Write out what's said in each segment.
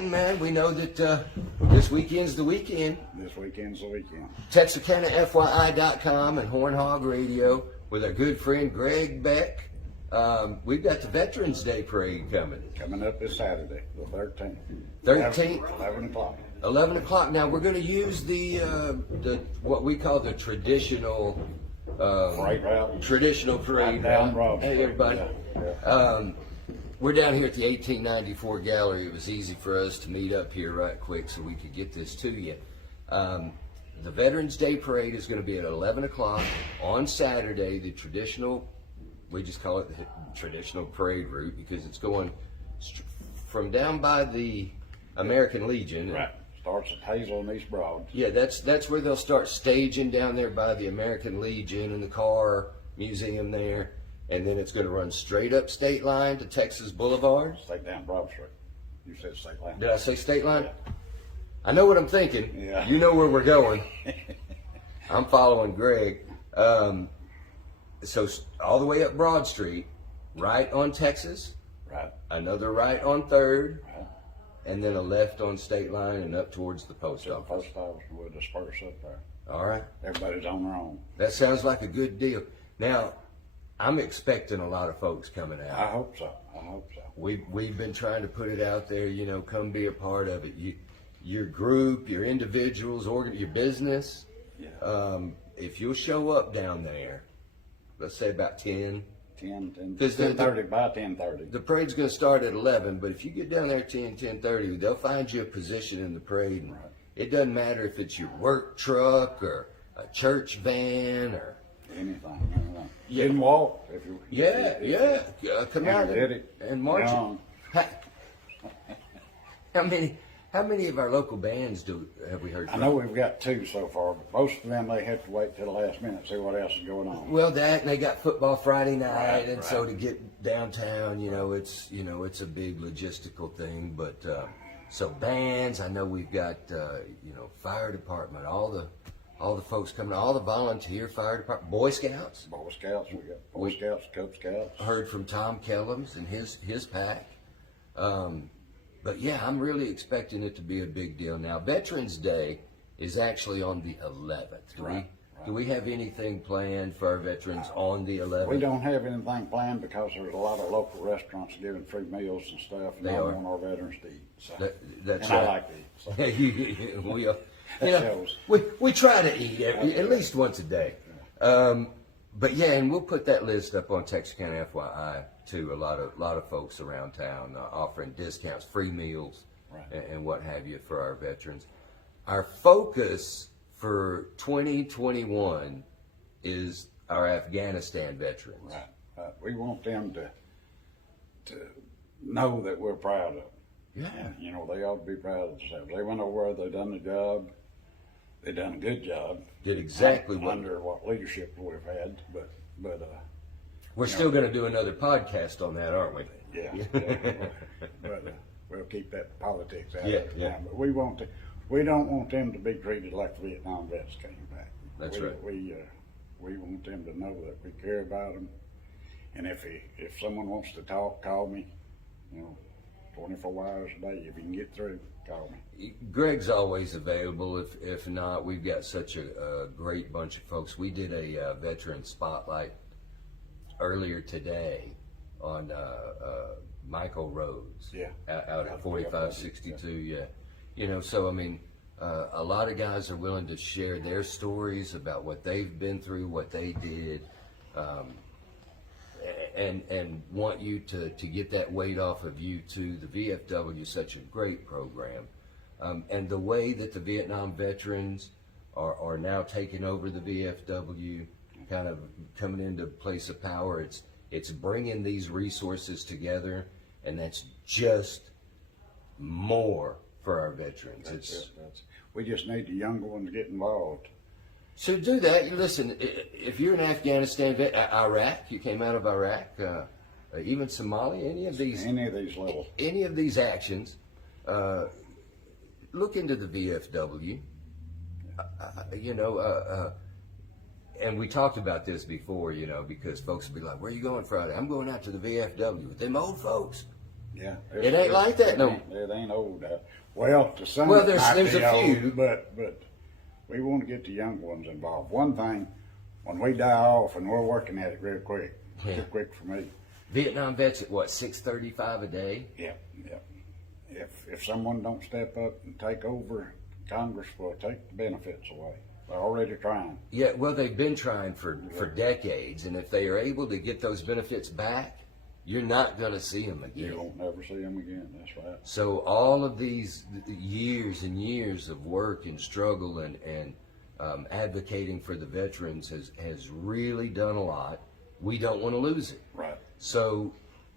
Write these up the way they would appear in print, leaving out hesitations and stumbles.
Man, we know that this weekend's the weekend. This weekend's the weekend. Texarkana FYI.com and Horn Hog Radio with our good friend Greg Beck. We've got the Veterans Day Parade coming. Coming up this Saturday, the 13th. 13th? 11 o'clock. 11 o'clock. Now, we're going to use the what we call the traditional Parade route. Traditional parade Down route. Broad Hey, Street, everybody. yeah. We're down here at the 1894 Gallery. It was easy for us to meet up here right quick so we could get this to you. The Veterans Day Parade is going to be at 11 o'clock on Saturday. The traditional, we just call it the traditional parade route because it's going from down by the American Legion. Right. Starts at Hazel and East Broad. Yeah, that's where they'll start staging down there by the American Legion and the car museum there. And then it's going to run straight up State Line to Texas Boulevard. Straight down Broad Street. You said State Line. Did I say State Line? Yeah. I know what I'm thinking. Yeah. You know where we're going. I'm following Greg. So all the way up Broad Street, right on Texas. Right. Another right on 3rd. Right. And then a left on State Line and up towards the post The office. post office will disperse up there. All right. Everybody's on their own. That sounds like a good deal. Now, I'm expecting a lot of folks coming out. I hope so. I hope so. We've been trying to put it out there, come be a part of it. Your group, your individuals, your business. Yeah. If you'll show up down there, let's say about 10. 10:30 by 10:30. The parade's going to start at 11, but if you get down there at 10:30, they'll find you a position in the parade. Right. It doesn't matter if it's your work truck or a church van or Anything. You can walk if you. come out Energetic, and march. young. How many of our local bands have we heard I from? know we've got 2 so far, but most of them they have to wait till the last minute to see what else is going on. Well, and they got football Friday night, Right, and right. so to get downtown, it's a big logistical thing. But so bands, I know we've got fire department, all the folks coming, all the volunteer fire department, Boy Scouts. Boy Scouts, we got Boy Scouts, Cub Scouts. Heard from Tom Kellums and his pack. But yeah, I'm really expecting it to be a big deal. Now, Veterans Day is actually on the 11th. Do we have anything planned for our veterans on the 11th? We don't have anything planned because there's a lot of local restaurants giving free meals and stuff, and They I are. want our veterans to eat. So. That's and right. I like to eat. So. we try to eat at least once a day. But yeah, and we'll put that list up on Texarkana FYI too. A lot of folks around town offering discounts, free meals, Right. and what have you for our veterans. Our focus for 2021 is our Afghanistan veterans. Right. We want them to know that we're proud of them. Yeah. And, they ought to be proud of themselves. They went over there, they done the job. They done a good job. Did exactly under what leadership we've had, but we're still going to do another podcast on that, aren't we? yeah. But we'll keep that politics out Yeah, of it yeah. now. But we don't want them to be treated like the Vietnam vets came back. That's right. We want them to know that we care about them, and if someone wants to talk, call me. 24 hours a day. If you can get through, call me. Greg's always available. If not, we've got such a great bunch of folks. We did a veteran spotlight earlier today on Michael Rhodes. Yeah. Out at 4562. Yeah. So I mean, a lot of guys are willing to share their stories about what they've been through, what they did. And want you to get that weight off of you too. The VFW is such a great program. And the way that the Vietnam veterans are now taking over the VFW, kind of coming into a place of power, it's bringing these resources together, and that's just more for our veterans. We just need the younger ones to get involved. So do that. Listen, if you're an Afghanistan vet, Iraq, you came out of Iraq, even Somalia, any of these actions, look into the VFW. And we talked about this before, because folks would be like, "Where are you going Friday?" "I'm going out to the VFW with them old folks." Yeah. It ain't like that no more. It ain't old. Well, to some Well, it might there's be a old, few. but we want to get the young ones involved. One thing, when we die off, and we're working at it real quick, Yeah. real quick for me. Vietnam vets at what, $635 a day? Yeah, yeah. If someone don't step up and take over, Congress will take the benefits away. They're already trying. Yeah, well, they've been trying for decades, and if they are able to get those benefits back, you're not going to see them again. You won't never see them again. That's right. So all of these years and years of work and struggle and advocating for the veterans has really done a lot. We don't want to lose it. Right. So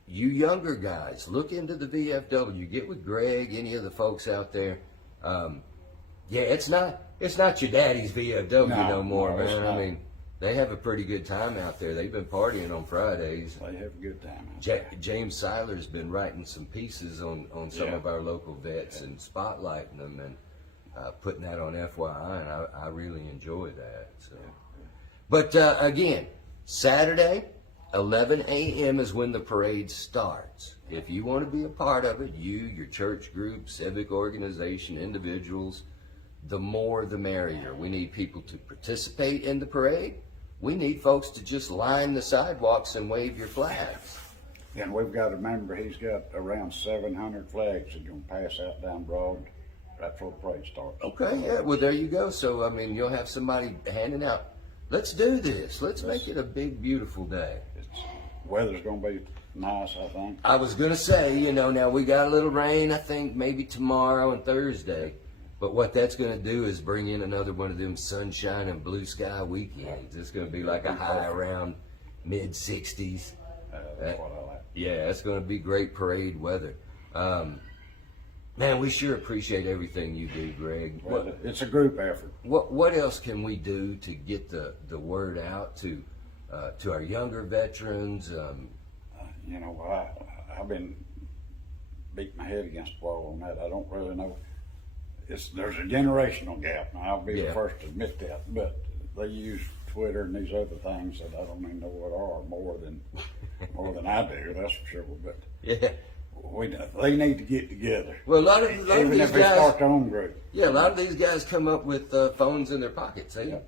you younger guys, look into the VFW. Get with Greg, any of the folks out there. Yeah, it's not your daddy's VFW no more, no, it's man. not. I mean, they have a pretty good time out there. They've been partying on Fridays. They have a good time out there. James Seiler's been writing some pieces on some Yeah. of our local vets and spotlighting them and putting that on FYI, and I really enjoy that. So. But again, Saturday, 11 a.m. is when the parade starts. If you want to be a part of it, your church group, civic organization, individuals, the more the merrier. We need people to participate in the parade. We need folks to just line the sidewalks and wave your flags. And we've got to remember he's got around 700 flags he's going to pass out down Broad right before the parade starts. Okay, yeah, well, there you go. So, I mean, you'll have somebody handing out, let's do this. Let's make it a big, beautiful day. Weather's going to be nice, I think. I was going to say, now we got a little rain, I think, maybe tomorrow and Thursday. But what that's going to do is bring in another one of them sunshine and blue sky weekends. It's going to be like a high around mid-60s. That's what I like. Yeah, it's going to be great parade weather. Man, we sure appreciate everything you do, Greg. Well, it's a group effort. What else can we do to get the word out to our younger veterans? I've been beating my head against the wall on that. I don't really know. There's a generational gap. Now, I'll be the first to admit that, but they use Twitter and these other things that I don't even know what are more than I do. That's for sure. But Yeah. they need to get together. Well, a lot of Even these if they guys, start their own group. yeah, a lot of these guys come up with phones in their pockets. So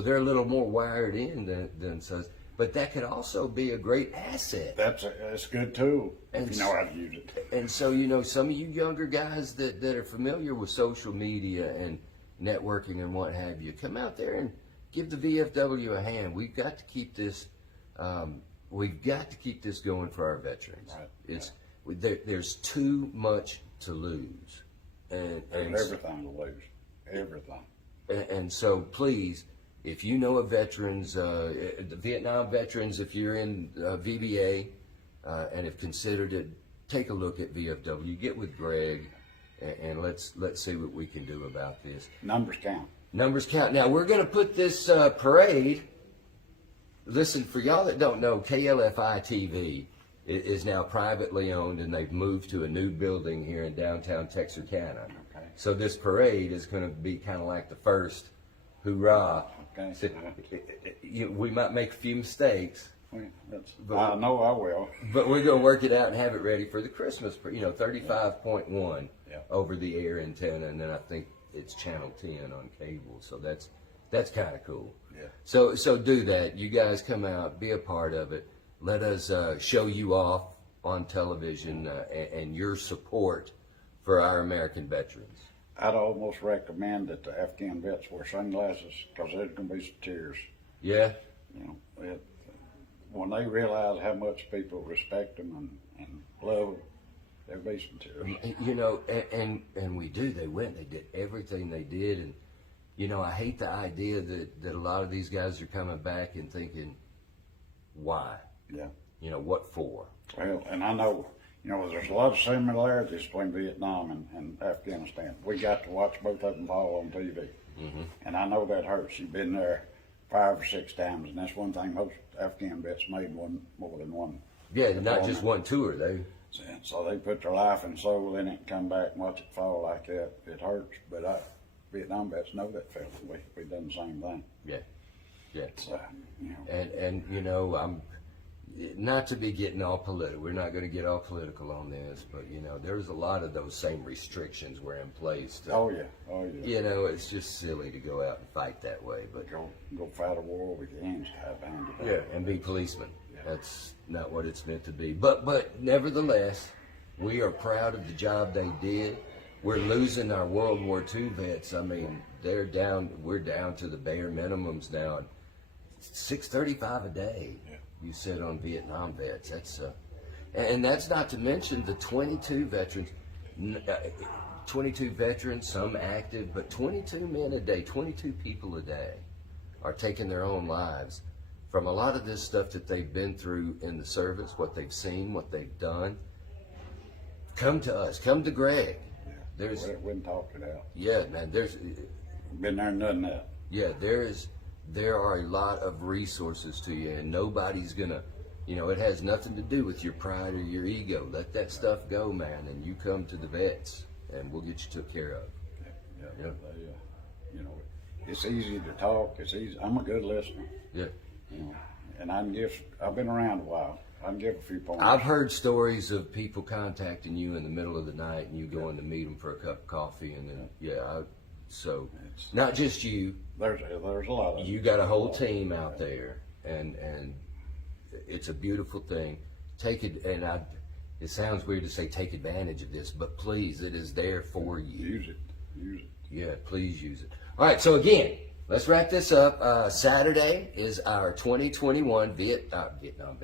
they're a little more wired in than us. But that could also be a great asset. That's a good tool And if you know how to use it. And so, some of you younger guys that are familiar with social media and networking and what have you, come out there and give the VFW a hand. We've got to keep this. We've got to keep this going for our veterans. Right. There's too much to lose, and There's everything to lose. Everything. And so, please, if you know of veterans, the Vietnam veterans, if you're in VBA and have considered it, take a look at VFW. Get with Greg, and let's see what we can do about this. Numbers count. Numbers count. Now, we're going to put this parade. Listen, for y'all that don't know, KLFI TV is now privately owned, and they've moved to a new building here in downtown Texarkana. Okay. So this parade is going to be kind of like the first hoorah. Okay. So, we might make a few mistakes, I know I will. but we're going to work it out and have it ready for the Christmas, 35.1 Yeah. over the air antenna, and then I think it's channel 10 on cable. So that's kind of cool. Yeah. So do that. You guys come out, be a part of it. Let us show you off on television and your support for our American veterans. I'd almost recommend that the Afghan vets wear sunglasses because there's going to be some tears. Yeah. When they realize how much people respect them and love them, there'll be some tears. And we do. They went. They did everything they did, and I hate the idea that a lot of these guys are coming back and thinking, why? Yeah. What for? Well, and I know, there's a lot of similarities between Vietnam and Afghanistan. We got to watch both of them fall on TV. Mm-hmm. And I know that hurts. You've been there 5 or 6 times, and that's one thing most Afghan vets made more than one. Yeah, not just one tour. So they put their life and soul in it and come back and watch it fall like that. It hurts, but Vietnam vets know that feeling. We done the same thing. Yeah. So, And not to be getting all political. We're not going to get all political on this, but you know, there's a lot of those same restrictions were in place. Oh yeah. You know, it's just silly to go out and fight that way. But Go fight a war with your hands tied behind your back. yeah, and be policemen. That's not what it's meant to be. But nevertheless, we are proud of the job they did. We're losing our World War II vets. I mean, we're down to the bare minimums now. $635 a day. Yeah. You said on Vietnam vets. And that's not to mention the 22 veterans. 22 veterans, some active, but 22 men a day, 22 people a day are taking their own lives from a lot of this stuff that they've been through in the service, what they've seen, what they've done. Come to us. Come to Greg. We can talk it out. Yeah, man. Been there and done that. Yeah, there are a lot of resources to you, and nobody's gonna, you know, it has nothing to do with your pride or your ego. Let that stuff go, man, and you come to the vets, and we'll get you took care of. Yeah. Yep. You know, it's easy to talk. It's easy. I'm a good listener. Yeah. You know, and I've been around a while. I can give a few points. I've heard stories of people contacting you in the middle of the night, and you going to meet them for a cup of coffee, and then so not just you. There's a lot of You got a whole team out there, and it's a beautiful thing. Take it, and it sounds weird to say take advantage of this, but please, it is there for you. Use it. Yeah, please use it. All right, so again, let's wrap this up. Saturday is our 2021 Vietnam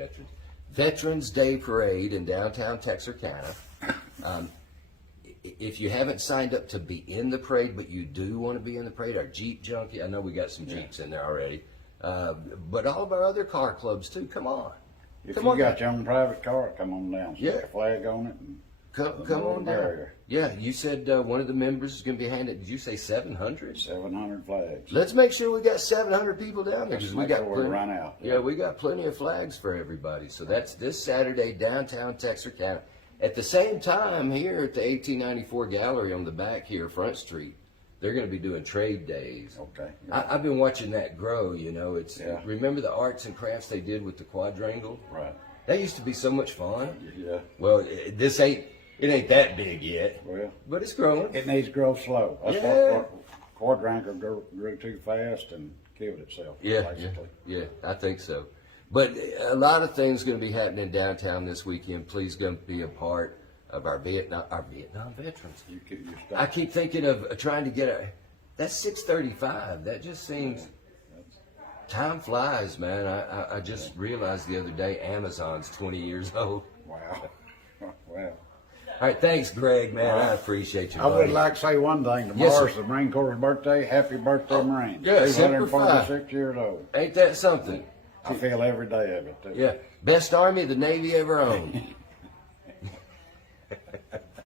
Veterans Day Parade in downtown Texarkana. If you haven't signed up to be in the parade, but you do want to be in the parade, our Jeep Junkie, I know we got some Jeeps in there already, but all of our other car clubs too, come on. If you got your own private car, come on down. Stick a flag on it. And come on down. Yeah, you said one of the members is going to be handed, did you say 700? 700 flags. Let's make sure we got 700 people down there, because we got plenty. Run out. Yeah, we got plenty of flags for everybody. So that's this Saturday, downtown Texarkana. At the same time, here at the 1894 Gallery on the back here, Front Street, they're going to be doing trade days. Okay. I've been watching that grow. You know, remember the arts and crafts they did with the quadrangle? Right. That used to be so much fun. Yeah. Well, it ain't that big yet. Well, but it's growing. It needs to grow slow. That's what quadrangle grew too fast and killed itself. Yeah, I think so. But a lot of things going to be happening downtown this weekend. Please go be a part of our Vietnam veterans. I keep thinking of trying to get that's $635. That just seems, time flies, man. I just realized the other day Amazon's 20 years old. Wow. All right, thanks, Greg, man. I appreciate you, buddy. I would like to say one thing. Tomorrow's the Marine Corps' birthday. Happy birthday, Marine. Yeah, 246 years old. Ain't that something? I feel every day of it, too. Yeah. Best Army the Navy ever owned.